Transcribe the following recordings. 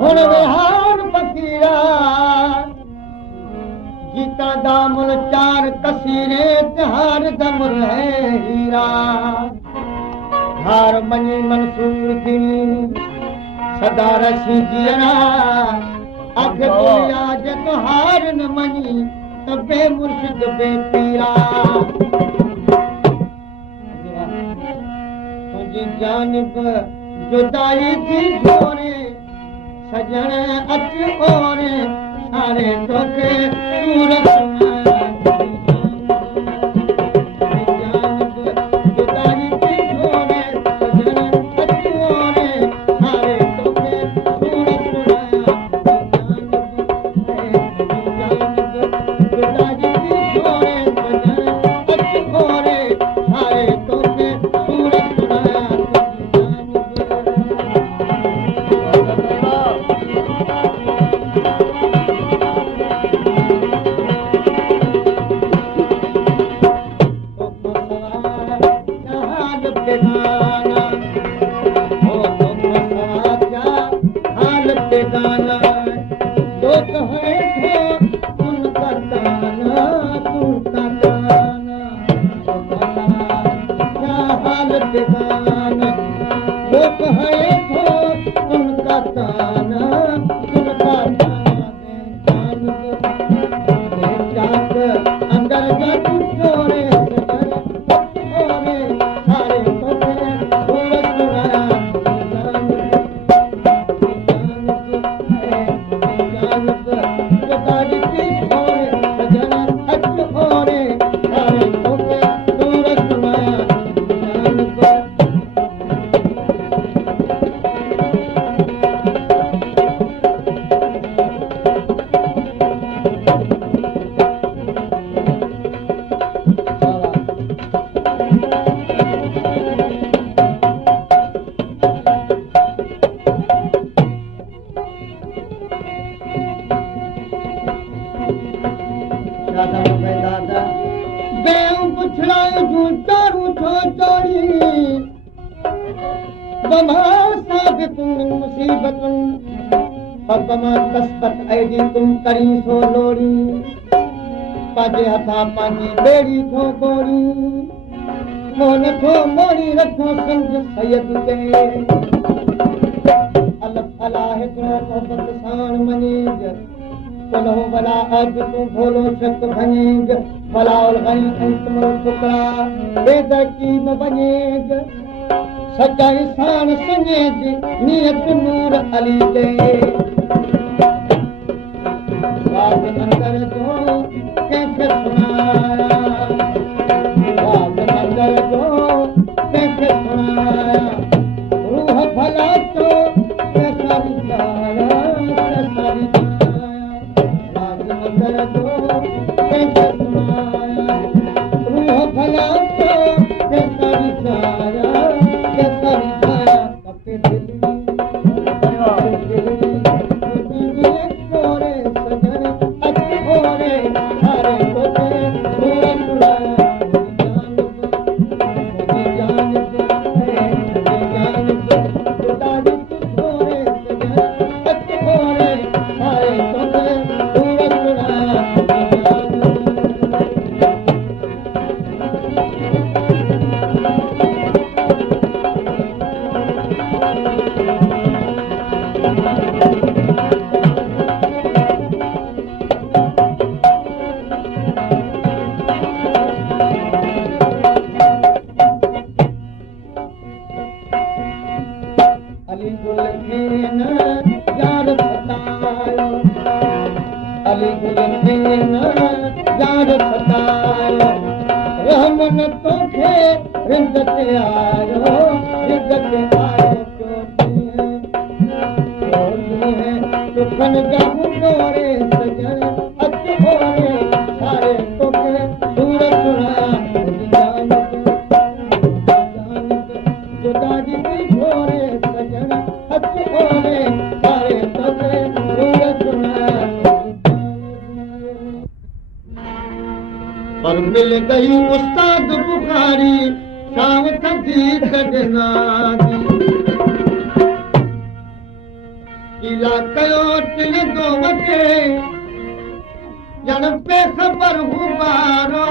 हुन विहार फकीरा जीता दामुल चार कसीरे तिहार दमुल है हीरा हार मनी मंसूर गिनी सदा रसी जियरा अख दुनिया जग हार न मनी तबे मुर्शिद बे पीरा तुझी जानिब जुदाई थी छोरे सजण अच ओरे सारे तोखे सूरत पानी बेड़ी थो गोरी मोन थो मोरी रखो संग सैयद के अलफ अलाह तो मोहब्बत सान मनीज कोलो बला अज तू भोलो शक भनेज बलाउल गनी अंतम फुकरा बेदकीब बनेज सच्चाई सान सनेज नियत नूर अली के बात मंदर तो कैसे सुनाया बात मंदर को कैसे सुनाया रूह भला तो कैसा रिझाया बात मंदर को कैसे सुनाया रूह भला तो कैसा रिझाया कपे दिल पर मिल गई उस्ताद बुखारी शाम थकी कटना की लीला कयो तिल दो वजे जन पे खबर हूँ बारो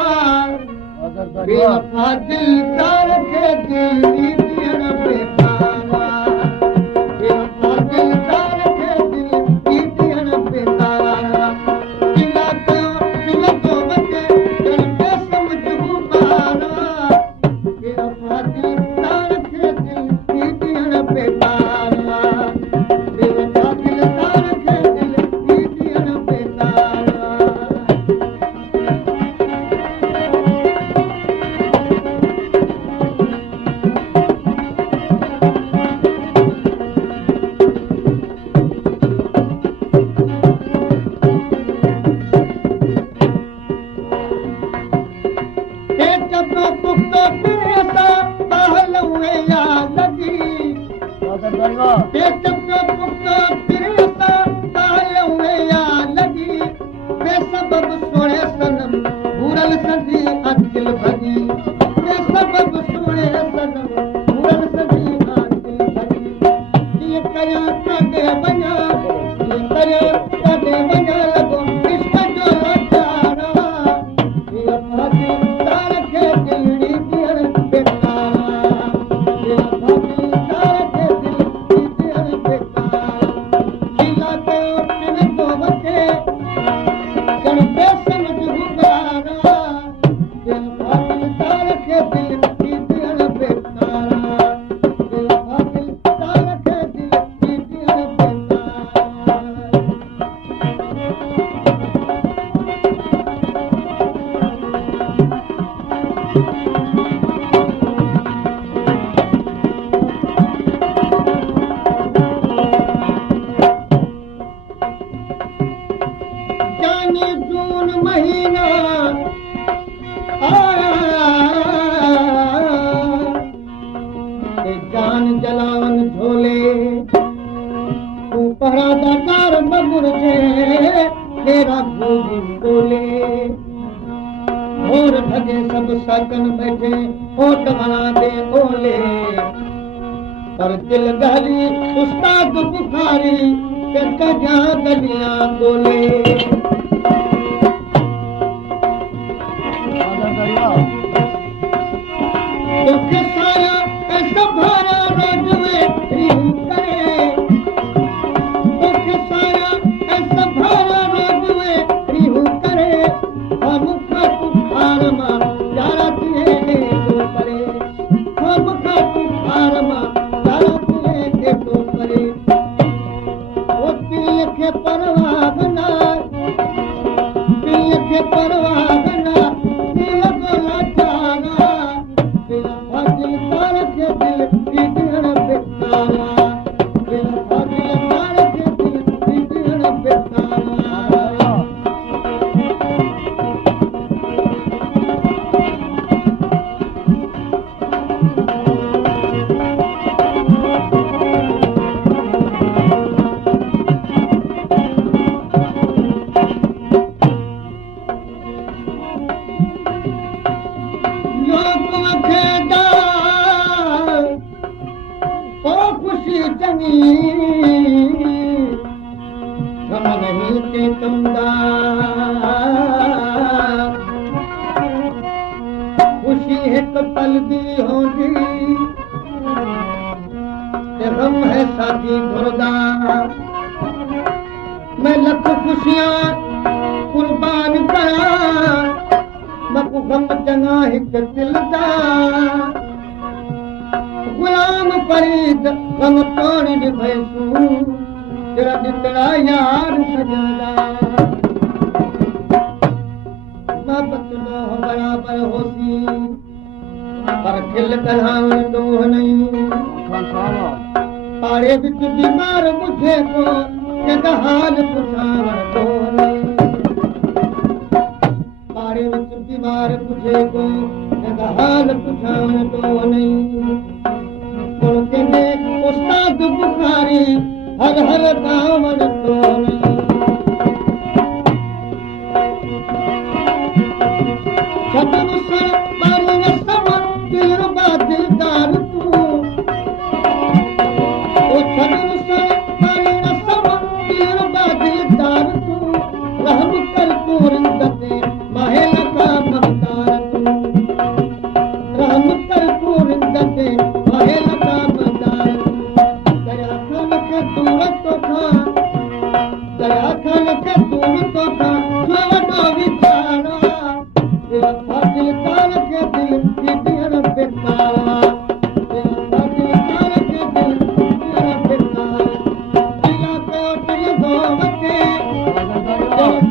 बेवफा दिलदार के दिल दियन बेतारा बेवफा दिलदार के दिल दियन बेतारा लीला कयो तिल दो वजे जन पे समझ हूँ बारो बेवफा दिलदार के दिल दियन बेतारा बेवफा दिलदार के दिल दियन बेतारा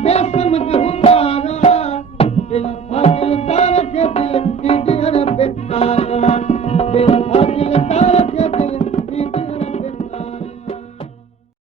Yes.